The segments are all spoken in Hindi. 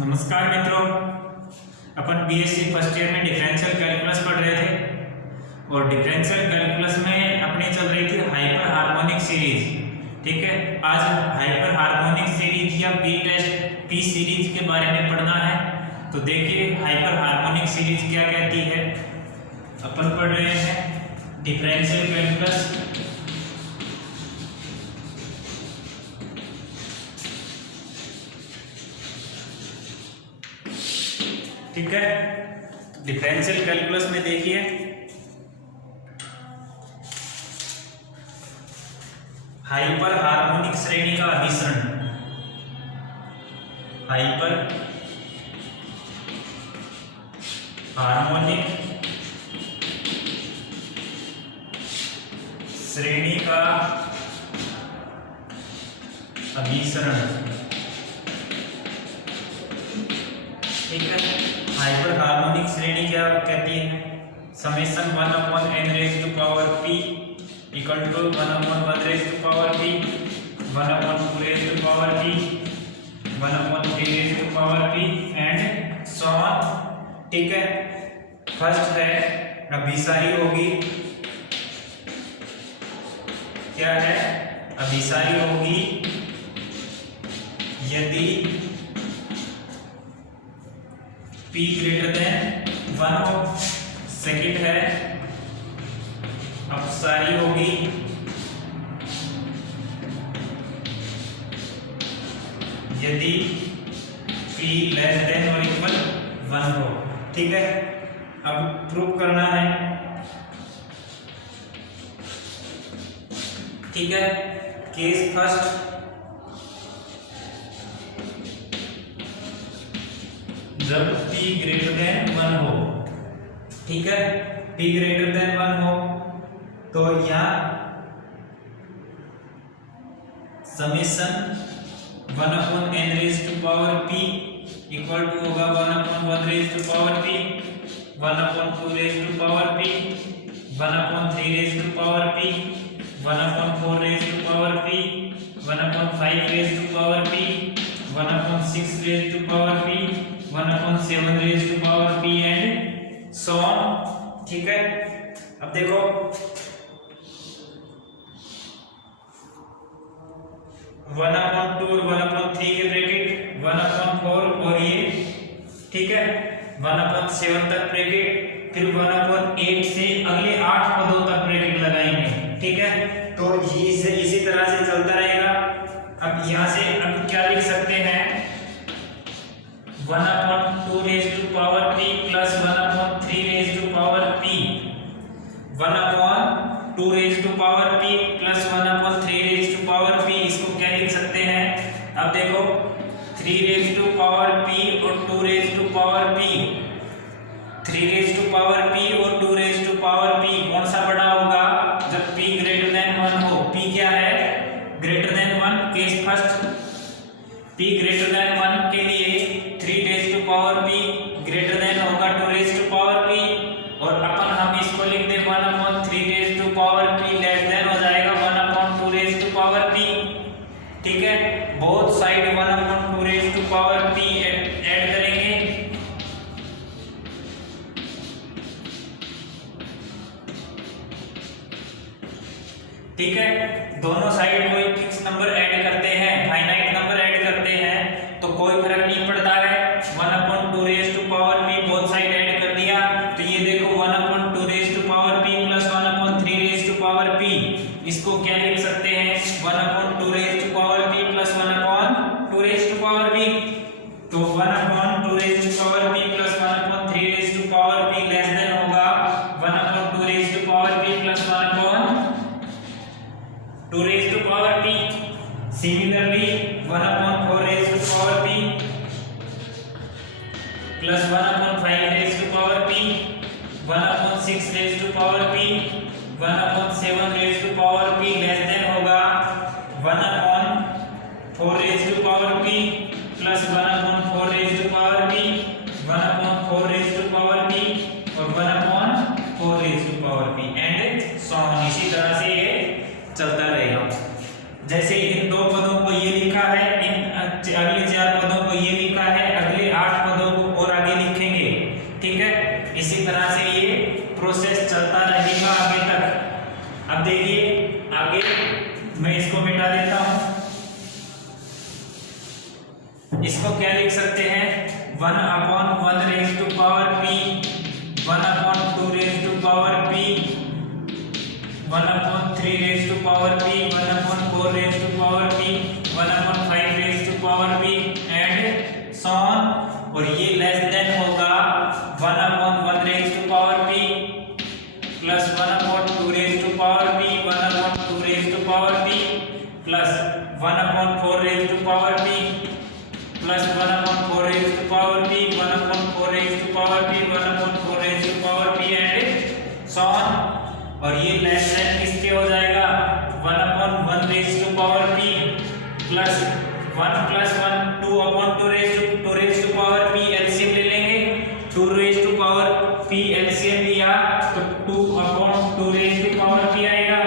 नमस्कार मित्रों, अपन बीएससी फर्स्ट ईयर में डिफरेंशियल कैलकुलस पढ़ रहे थे और डिफरेंशियल कैलकुलस में अपनी चल रही थी हाइपर हार्मोनिक सीरीज। ठीक है, आज हाइपर हार्मोनिक सीरीज या पी सीरीज के बारे में पढ़ना है। तो देखिए हाइपर हार्मोनिक सीरीज क्या कहती है। अपन पढ़ रहे हैं डिफरेंशियल कैलकुलस। ठीक है, डिफरेंशियल कैलकुलस में देखिए हाइपर हार्मोनिक श्रेणी का अभिसरण, हाइपर हार्मोनिक श्रेणी का अभिसरण। ठीक है, हाइपर हार्मोनिक श्रेणी क्या कहती है? Summation 1/n raised to power p equal to 1/1 raised to power p 1/2 raised to power p 1/3 raised to power p and so on. ठीक है, फर्स्ट है अभिसारी होगी, क्या है? अभिसारी होगी यदि p ग्रेटर देन 1 हो। सेकंड है अपसारी होगी यदि p लेस देन और इक्वल 1 हो। ठीक है, अब प्रूव करना है। ठीक है, केस फर्स्ट, जब p ग्रेटर देन 1 हो। ठीक है, p ग्रेटर देन 1 हो तो यहाँ summation 1/n raised to power p equal to होगा 1/1 raised to power p 1/2 raised to power p 1/3 raised to power p 1/4 raised to power p 1/5 raised to power p 1/6 raised to power p 1/7 raised to power p and so on। ठीक है, अब देखो वन अपॉन टू और 1/3 के ब्रैकेट 1/4 और ये, ठीक है 1/7 तक ब्रैकेट, फिर 1/8 से अगले 8 पदों तक ब्रैकेट लगाएंगे। ठीक है, तो ये इसी तरह से चलता रहेगा। अब यहाँ से अब क्या लिख सकते हैं? 1/2 raised to power p plus 1/3 raised to power p 1/2 raised to power p plus 1/3 raised to power p, इसको क्या लिख सकते हैं? अब देखो 3 raised to power p और 2 raised to power p, 3 raised to power p और 2 raised to power p कौन सा बड़ा होगा? जब p greater than 1 हो। p क्या है? greater than 1। Case first, p greater than 1 के लिए 3 raised to power p greater than होगा 2 raised to power p, और अपन हम इसको लिख दे 1/3 raised to power p less than हो जाएगा 1/2 raised to power p। ठीक है, both side 1/2 raised to power p add करेंगे। ठीक है, दोनों साइड कोई फिक्स नंबर ऐड करते हैं, फाइनाइट नंबर ऐड करते हैं तो कोई फर्क नहीं पड़ता है। 1/2 raised to power p both side add कर दिया तो ये देखो 1/2 raised to power p plus 1/3 raised to power p, इसको क्या लिख सकते हैं? 1/2 raised to power p plus 1/2 raised to power p। तो 1/2 raised to power p plus 1/3 raised to power p less than होगा 1/2 raised to power p plus 1/2 raised to power p। Similarly 1/4 raised to power p plus 1/5 raised to power p 1/6 raised to power p 1/7 raised to power p less than होगा 1/4 raised to power p plus 1/4 raised to power p 1/4 raised to power p और 1/4 raised to power p and so on। इसी तरह से ये चलता रहेगा। जैसे इन दो पदों को ये लिखा है, इन अगले 4 पदों को ये लिखा है, अगले इसको क्या लिख सकते हैं 1/1 raise to power p 1/2 raise to power p 1/3 raise to power p 1/4 raise to power p 1/5 raise to power p and so on. और ये लेस देन होगा 1/1 raise to power p plus 1/2 raise to power p 1/2 raise to power p plus 1/4 raise to power p plus 1/4 raise to power p 1/4 raise to power p 1/4 raise to power p and so on. और ये लेस देन किसके हो जाएगा 1/1 raise to power p plus 1 plus 1 2/2 raise to power p LCM ले लेंगे 2 raise to power p LCM लिया तो 2/2 रेज़ टू पावर p आएगा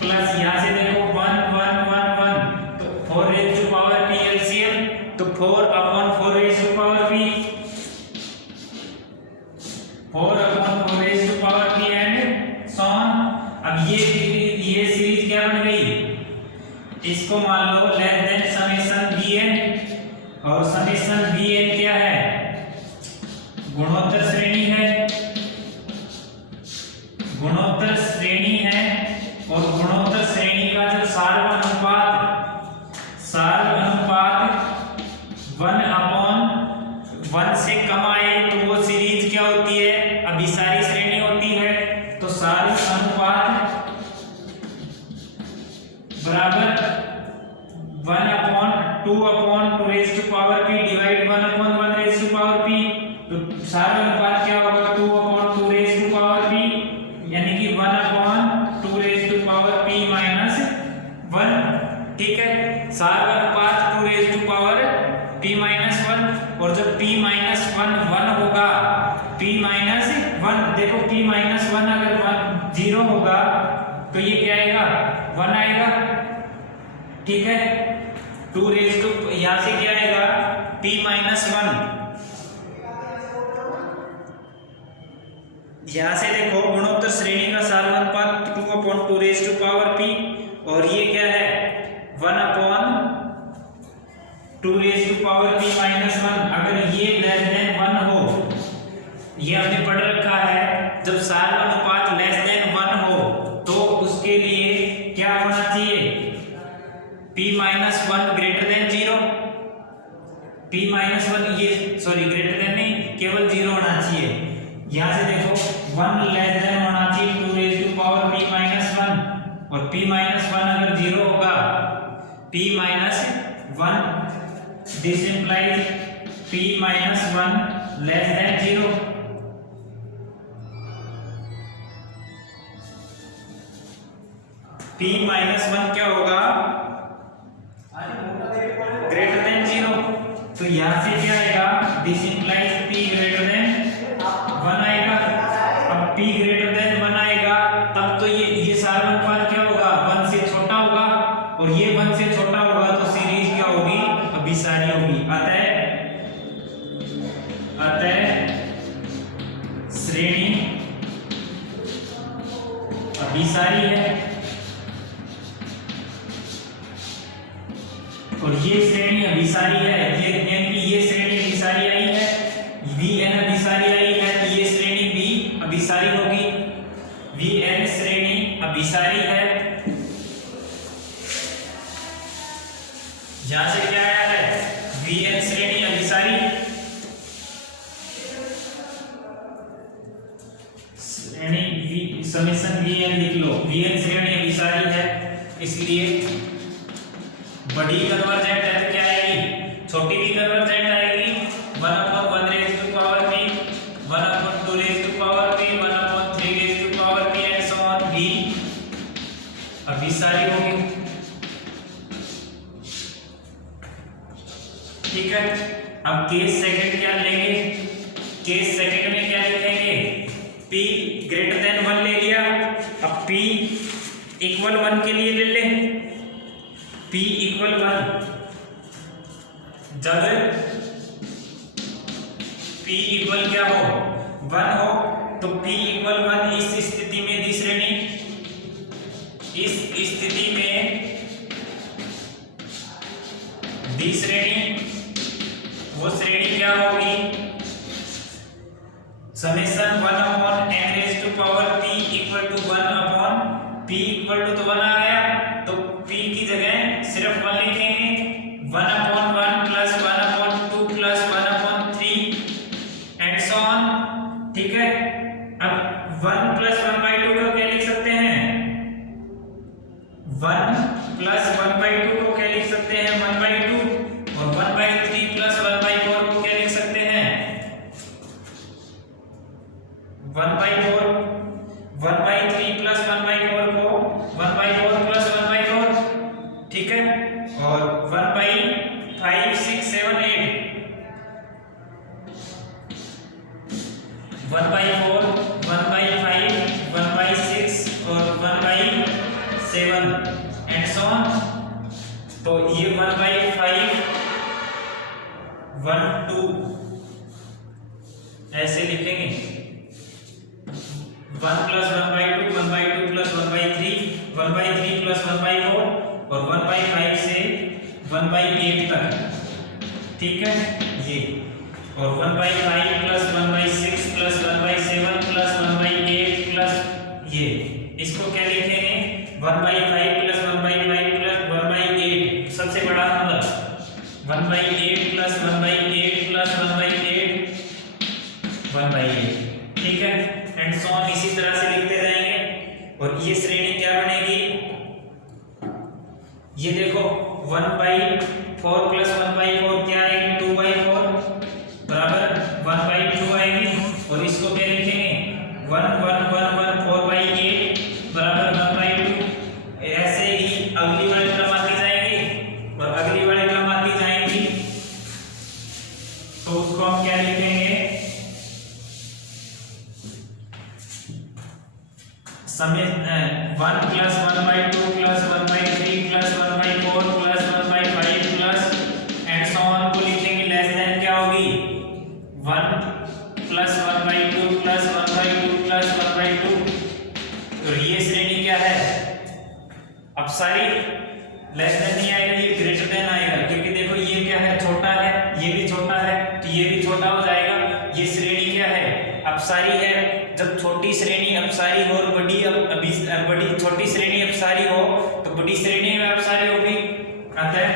प्लस यहाँ से देखो 1 1 1 1 तो 4 raise to power p LCM तो 4/4 raise to power p 4/4 raise to power p and so on. अब ये सीरीज क्या बन गई इसको मान लो लेस देन समेशन vn और समेशन vn क्या है गुणोत्तर श्रेणी है गुणोत्तर श्रेणी है और गुणोत्तर श्रेणी का जो सार अनुपात 1/1 से कम आए तो वो सीरीज क्या होती है अभिसारी श्रेणी होती है। तो सार अनुपात बराबर 1/2 raise to power p divide 1/1 raise to power p तो सार अनुपात क्या होगा 2/2 रेज़ टू पावर p यानी कि 1/2 raise to power p minus 1। ठीक है सार अनुपात 2 raise to power p minus 1 और जब p माइनस 1 होगा p माइनस 1 देखो p माइनस 1 अगर 0 होगा तो ये क्या आएगा 1 आएगा। ठीक है 2 रेज़ टू यहाँ से क्या आएगा p माइनस 1 यहाँ से देखो गुणोत्तर श्रेणी का सार अनुपात 2/2 रेज़ टू पावर p और ये क्या है 1/2 raise to power p minus 1। अगर ये लेस देन 1 हो ये हमने पढ़ रखा है जब सार अनुपात लेस देन 1 हो तो उसके लिए क्या होना चाहिए p minus 1 greater than 0 p minus 1 ये सॉरी ग्रेटर देन नहीं केवल 0 होना चाहिए। यहाँ से देखो 1 लेस देन होना चाहिए 2 raise to power p minus 1 और p माइनस 1 अगर 0 होगा p minus 1 this implies p minus 1 less than 0। p minus 1 क्या होगा ग्रेटर देन 0 तो यहाँ से क्या आएगा this implies p greater than 1 आएगा। अब p ग्रेटर देन 1 आएगा तब तो ये सार अनुपात क्या होगा 1 से छोटा होगा और ये 1 से छोटा होगा तो सीरीज क्या होगी अभिसारी होगी। अतः श्रेणी अभिसारी है और ये श्रेणी अभिसारी है ये यानी कि ये श्रेणी अभिसारी आई है vn अभिसारी आई है तो ये श्रेणी भी अभिसारी होगी। vn श्रेणी अभिसारी है यहां से क्या आया है vn श्रेणी अभिसारी श्रेणी समेशन vn लिख लो vn श्रेणी अभिसारी है इसलिए बड़ी कन्वर्जेंट है तो क्या आएगी छोटी भी कन्वर्जेंट आएगी 1/1 raise to power p 1/2 raise to power p 1/3 raise to power p and so on भी अभिसारी होगी। ठीक है अब केस सेकंड क्या लेंगे केस सेकंड में क्या लिखेंगे p ग्रेटर देन 1 ले लिया अब p इक्वल 1 के लिए ले ले p इक्वल 1 जब p इक्वल क्या हो 1 हो तो p इक्वल 1 इस स्थिति में दी श्रेणी इस स्थिति में दी श्रेणी वो श्रेणी क्या होगी, summation 1 upon n raise to power p equal to 1 upon p equal to तो 1 आ गया, तो p की जगह सिर्फ 1 लिखेंगे, 1 upon 1 plus 1 upon 2 plus 1 upon 3 and so on. ठीक है, अब 1 प्लस 1 बाई 2 को क्या लिख सकते हैं, 1 प्लस 1 बाई 2 को क्या लिख सकते हैं, 1 बाई 2, और 1 बाई 3 प्लस 1 बाई 4 को क्या लिख सकते हैं, 1 बाई 4, 1 बाई 3 प्लस 1 बाई 4 को 1 बाई 4 प्लस 1 बाई 4। ठीक है, और 1 बाई 5 6 7 8, 1 बाई 4, 1 बाई 5, 1 बाई 6 और 1 बाई 7 एंड सो ऑन। तो ये 1 बाई 5 1 2 ऐसे लिखेंगे, 1 plus 1 by 2, 1 by 2 plus 1 by 3, 1 by 3 plus 1 by 4 और 1 बाई 5 से 1 बाई 8 तक। ठीक है, ये और 1 by 5 plus 1 by 6 plus 1 by 7 plus 1 by 8 plus ये, इसको क्या लिखेंगे, 1 by 5 plus 1 by 5 plus 1 by 8 सबसे बड़ा number, 1 by 8 plus 1 by 8 plus 1 by 8 1 by 8। ठीक है, एंड सो ऑन, इसी तरह से लिखते जाएंगे। और ये श्रेणी क्या बनेगी, ये देखो 1 बाई 4 प्लस 1 बाई 4 क्या आएगी, 2 बाई 4 बराबर 1 बाई 2 आएगी, और इसको क्या लिखेंगे, 1 1 1 1 4 बाई 8 बराबर 1 बाई 2। ऐसे ही अगली वाली क्रम आती जाएगी और अगली वाली क्रम आती जाएंगी, तो उसको हम क्या लिखेंगे, समय 1 plus 1 by 2 plus 1 by 3 plus 1 by 4 plus 1 by 5 plus and so on को लिखेंगे, लेस देन क्या होगी, 1 plus 1 by 2 plus 1 by 2 plus 1 by 2। तो ये श्रेणी क्या है, अब सारी लेस देन नहीं आएगा, ये ग्रेटर देन आएगा, क्योंकि देखो ये क्या है, छोटा है, ये भी छोटा है, तो ये भी छोटा हो जाएगा। ये श्रेणी क्या है, अपसारी है। जब छोटी श्रेणी अपसारी हो और बड़ी छोटी श्रेणी अपसारी हो, तो बड़ी श्रेणी में अपसारी होगी, अतः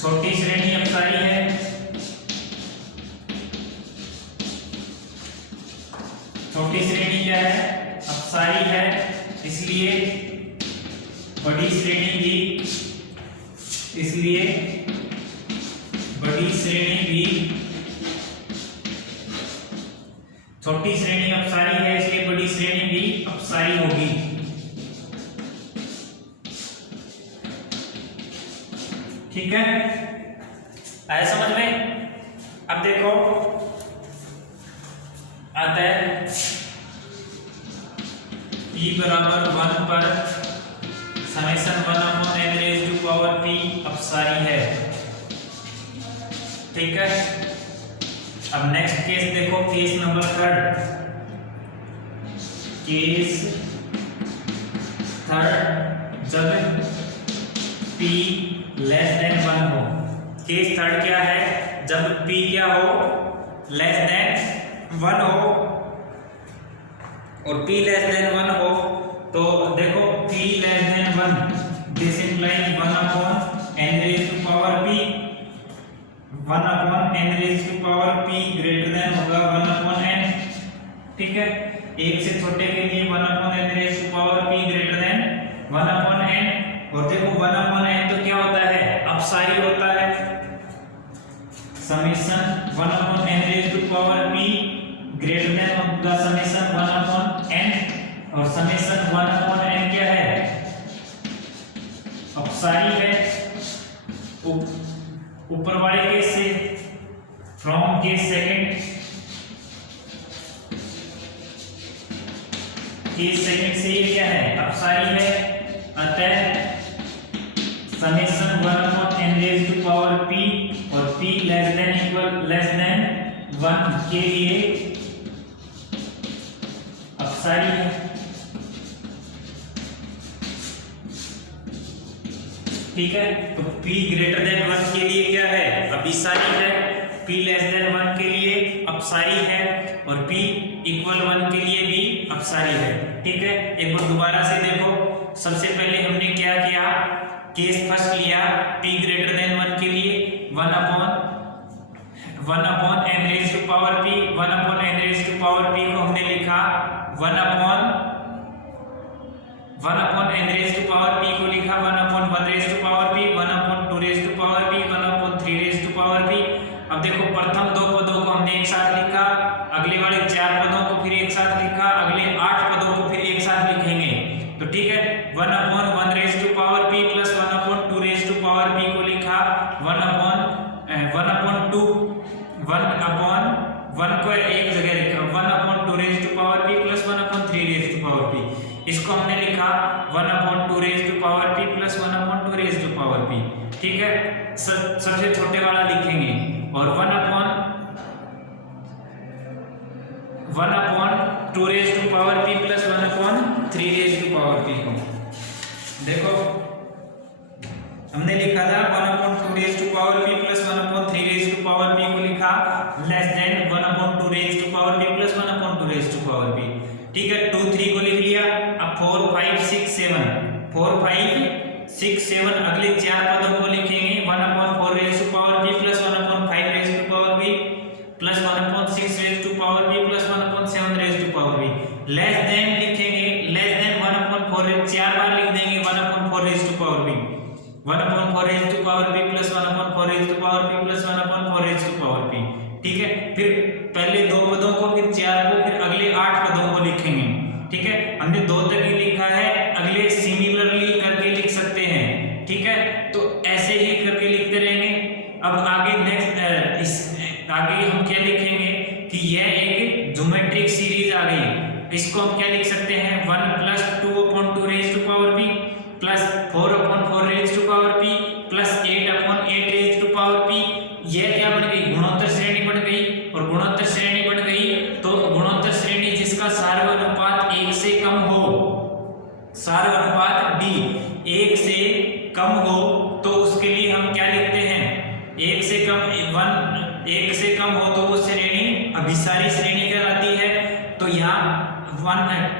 छोटी श्रेणी अपसारी है, छोटी श्रेणी क्या है, अपसारी है, इसलिए बड़ी श्रेणी भी छोटी श्रेणी अपसारी है, इसलिए बड़ी श्रेणी भी अपसारी होगी। ठीक है, आया समझ में। अब देखो आता है p बराबर 1 पर summation 1 upon n raise to power p अपसारी है। ठीक है, अब नेक्स्ट केस देखो, केस नंबर 3, केस 3 जब p लेस देन 1 हो। केस 3 क्या है, जब p क्या हो, लेस देन 1 हो, और p लेस देन 1 हो, तो देखो p less than 1 this implies 1 upon n raise to power p, 1 upon n raise to power p greater than होगा 1 अपॉन n। ठीक है, एक से छोटे के लिए 1 upon n raise to power p greater than 1 upon n। और देखो 1 अपॉन n तो क्या होता है, अपसारी होता है। Summation 1 upon n raise to power p greater than होगा समेशन 1 अपॉन n, और समेशन 1 अपॉन n क्या है, अपसारी है। ऊपर वाले केस से from case second, case second से ये क्या है, अपसारी है, अतः summation 1 upon n raise to power p और p less than equal less than 1 के लिए अपसारी है। ठीक है, तो p ग्रेटर देन 1 के लिए क्या है, अभिसारी है, p लेस देन 1 के लिए अपसारी है और p इक्वल 1 के लिए भी अपसारी है। ठीक है, एक बार दोबारा से देखो। सबसे पहले हमने क्या किया, केस फर्स्ट लिया p ग्रेटर देन 1 के लिए 1 upon n raise to power p, 1 upon n raise to power p को हमने लिखा 1 upon n raise to power p को लिखा 1 upon 1 raise to power p, 1 upon 2 raise to power p, 1 upon 3 raise to power p। अब देखो प्रथम दो पदों को हमने एक साथ लिखा, अगले वाले 4 पदों को फिर एक साथ लिखा, अगले 8 पदों को फिर एक साथ लिखेंगे। तो ठीक है, 1 upon 1 raise to power p plus 1 upon 2 raise to power p को लिखा 1 अपॉन 2, 1 अपॉन 1 को एक जगह लिखा 1 upon 2 raise to power p plus 1 upon 3 raise to power p। इसको हमने लिखा 1 upon 2 raise to power p plus 1 upon 2 raise to power p। ठीक है, सबसे छोटे वाला लिखेंगे और 1 upon 2 raise to power p plus 1 upon 3 raise to power p को देखो हमने लिखा था 1 upon 2 raise to power p plus 1 upon 3 raise to power p को लिखा less than 1 upon 2 raise to power p plus 1 upon 2 raise to power p। ठीक है, 2 3 को लिख लिया। अब 4 5 6 7 अगले 4 पदों को लिखेंगे 1 upon 4 raise to power p plus 1 upon 5 raise to power p plus 1 upon 6 raise to power p plus 1 upon 7 raise to power p। Less than लिखेंगे, लेस देन 1 अपॉन 4 4 बार लिख देंगे 1 upon 4 raise to power p, 1 upon 4 raise to power p plus 1 upon 4 raise to power p plus 1 upon 4 raise to power p। ठीक है, फिर पहले 2 पदों को, फिर 4 को, फिर अगले 8 पदों को लिखेंगे। ठीक है, हमने 2 तक ही लिखा है, अगले सिमिलरली करके लिख सकते हैं। ठीक है, तो ऐसे ही करके लिखते रहेंगे। अब आगे नेक्स्ट आगे हम क्या लिखेंगे कि यह एक ज्योमेट्रिक सीरीज आ गई। इसको हम क्या लिख सकते हैं 1 plus 2 upon 2 raise to power p plus 4 upon 4 raise to power p plus 8 upon 8 raise to power p। यह क्या बन गई, गुणोत्तर श्रेणी बन गई। और गुणोत्तर श्रेणी बन गई तो गुणोत्तर श्रेणी जिसका सार्वनुपात 1 से कम हो, सार्वनुपात d 1 से कम हो, तो उसके लिए हम क्या लिखते हैं, 1 से कम हो तो वो श्रेणी अभिसारी श्रेणी कहलाती है। तो यहाँ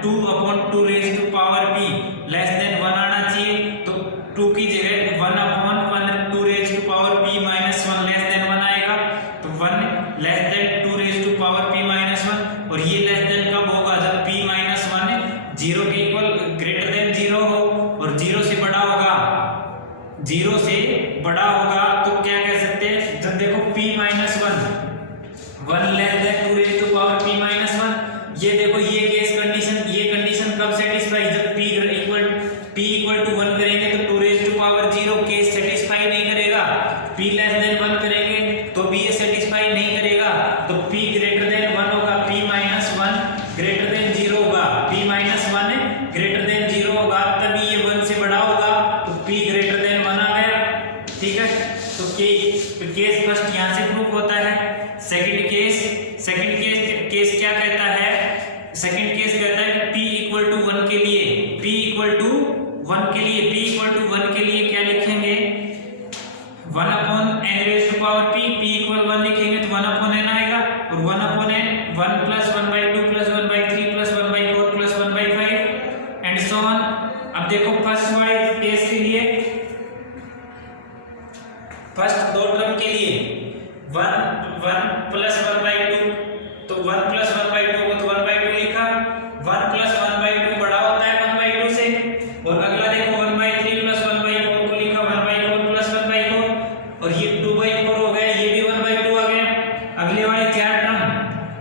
2 upon 2 raise to power p less than 1 आना चाहिए। तो 2 की जगह 1 upon 2 raise to power p minus 1 less than 1 आएगा। तो 1 less than 2 raise to power p minus 1। और ये लेस देन कब होगा, जब p माइनस 1 0 के इक्वल ग्रेटर देन 0 हो और 0 से बड़ा होगा, 0 से बड़ा होगा। तो क्या कह सकते हैं, जब देखो p minus 1 less than 2 raise to power p minus 1, ये देखो ये कंडीशन कब सेटिस्फाई, जब p इक्वल टू 1 करेंगे तो 2 raise to power 0 case satisfy नहीं करेगा। p लेस देन 1 करेंगे तो भी ये सेटिस्फाई नहीं करेगा। तो p ग्रेटर देन 1 होगा, p माइनस 1 ग्रेटर देन 0 होगा, p माइनस 1 ग्रेटर देन 0 होगा, तभी ये 1 से बड़ा होगा। तो p ग्रेटर देन 1 आ गया। ठीक है, तो केस फर्स्ट यहाँ से प्रूफ होता है। सेकंड केस क्या कहता है, सेकंड केस कहता है कि p इक्वल टू 1 के लिए, p इक्वल टू 1 के लिए क्या लिखेंगे, 1 upon n raise to power p equal 1 लिखेंगे तो 1 अपॉन n आएगा। और 1 upon n 1 plus 1/2 plus 1/3 plus 1/4 plus 1/5 and so on. अब देखो फर्स्ट वाले केस के लिए, फर्स्ट 2 टर्म के लिए 1 प्लस 1/2, तो 1 प्लस 1/2 को तो 1/2 लिखा, 1 प्लस 1/2 बड़ा होता है 1/2 से। और अगला देखो 1/3 प्लस 1/4 को लिखा 1/4 प्लस 1/4, और ये 2/4 हो गया, ये भी 1/2 आ गया। अगले वाले 4 टर्म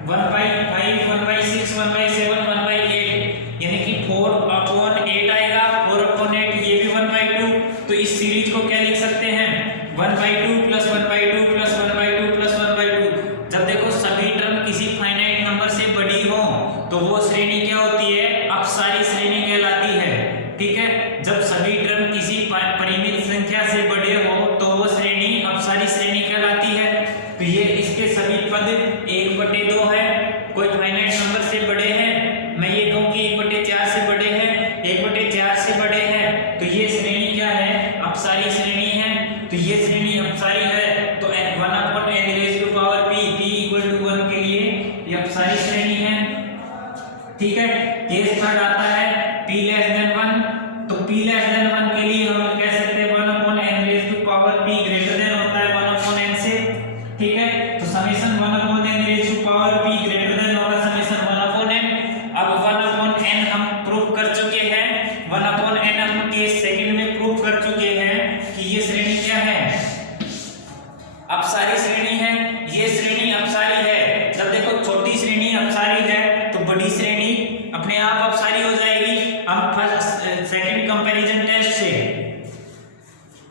1/5 1/6 1/7 1/8 यानी कि 4 अपॉन 8 आएगा, 4 अपॉन 8 ये भी 1/2। तो इस सीरीज को क्या लिख सकते हैं, 1/2 प्लस 1/2 प्लस 1/2 प्लस 1/2। जब देखो सभी टर्म किसी फाइनाइट नंबर से बड़ी हो तो वो श्रेणी क्या होती है, अपसारी श्रेणी कहलाती है। ठीक है, जब सभी टर्म किसी परिमित संख्या से बड़े हो तो वो श्रेणी अपसारी श्रेणी कहलाती है। तो ये इसके सभी पद 1/2 है, कोई फाइनाइट नंबर से बड़े हैं, मैं ये कहूँ कि 1/4 से बड़े हैं, 1/4 से बड़े हैं, तो ये श्रेणी क्या है, अपसारी श्रेणी है। तो ये श्रेणी अपसारी है, तो 1 ग्रेटर देन होता है 1 अपॉन n से, ठीक है। तो summation 1 upon n raise to power p greater than होगा समेशन 1 अपॉन n। अब 1 अपॉन n हम प्रूव कर चुके हैं, 1 अपॉन n हम केस सेकंड में प्रूव कर चुके हैं कि ये श्रेणी क्या है, अपसारी श्रेणी है। ये श्रेणी अपसारी है। जब देखो छोटी श्रेणी अपसारी है तो बड़ी श्रेणी अपने आप अपसारी हो जाएगी। हम फर्स्ट सेकंड कंपैरिजन टेस्ट से,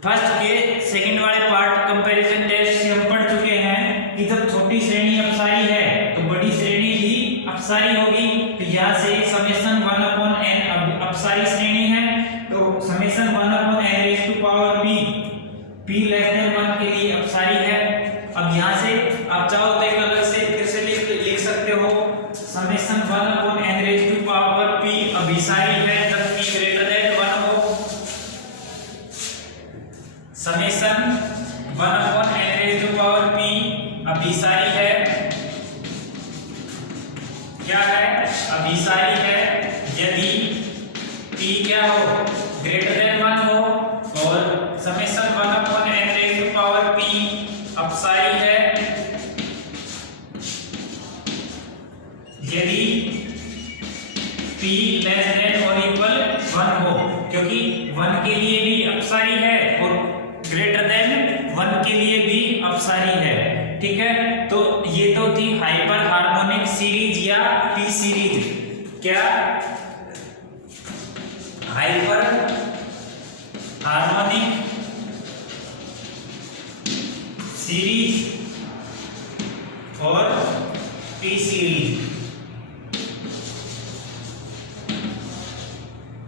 फर्स्ट के सेकंड वाले पार्ट कंपैरिजन टेस्ट से हम पढ़ चुके हैं कि जब छोटी श्रेणी अपसारी है तो बड़ी श्रेणी भी अपसारी होगी। तो यहाँ से समेशन 1 अपॉन n अपसारी श्रेणी है, तो summation 1 upon n raise to power p less than 1 के लिए अपसारी है। अब यहाँ से आप चाहो तो एक अलग से फिर से लिख सकते हो, summation 1 upon n raise to power p अभिसारी है जब p ग्रेटर देन 1 हो। Summation 1 upon n raise to power p अभिसारी है, क्या है, अभिसारी है यदि p क्या हो, ग्रेटर देन 1 हो। और summation 1 upon n raise to power p अपसारी है यदि p लेस देन और इक्वल 1 हो, क्योंकि 1 के लिए भी अपसारी है और ग्रेटर देन 1 के लिए भी अपसारी है, ठीक है। तो ये तो थी हाइपर हार्मोनिक सीरीज या p सीरीज। क्या, हाइपर हार्मोनिक सीरीज और p सीरीज,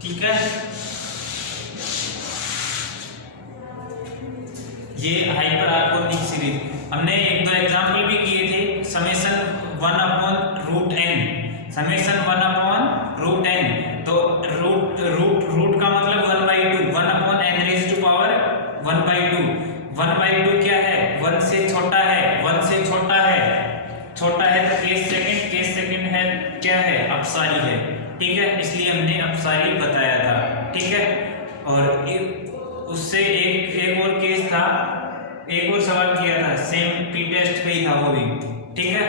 ठीक है। ये हाइपर हार्मोनिक सीरीज हमने एक दो एग्जांपल भी किए थे, summation 1 upon root n, summation 1 upon root n। तो रूट का मतलब 1/2, 1 upon n raise to power 1/2। 1/2 क्या है, 1 से छोटा है, 1 से छोटा है, छोटा है तो केस सेकंड है क्या है, अपसारी है, ठीक है। इसलिए हमने अपसारी बताया था, ठीक है। और उससे एक और केस था, एक और सवाल किया था, सेम पी टेस्ट में ही था वो भी, ठीक है।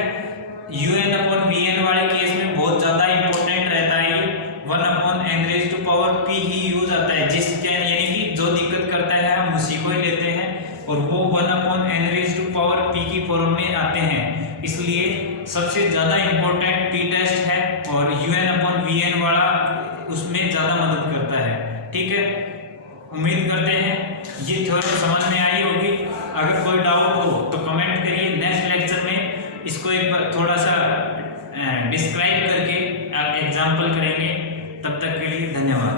un अपॉन vn वाले केस में बहुत ज्यादा इंपॉर्टेंट रहता है 1 upon n raise to power p ही यूज आता है, जिसके यानी कि जो दिक्कत करता है हम उसी को ही लेते हैं और वो 1 upon n raise to power p की फॉर्म में आते हैं। इसलिए सबसे ज्यादा इंपॉर्टेंट p टेस्ट है और un अपॉन vn वाला उसमें ज्यादा मदद करता है, ठीक है। उम्मीद करते हैं ये थ्योरम समझ में आई होगी। अगर कोई डाउट हो तो कमेंट करिए, नेक्स्ट लेक्चर में इसको एक बार थोड़ा सा डिस्क्राइब करके एग्जाम्पल करेंगे। तब तक के लिए धन्यवाद।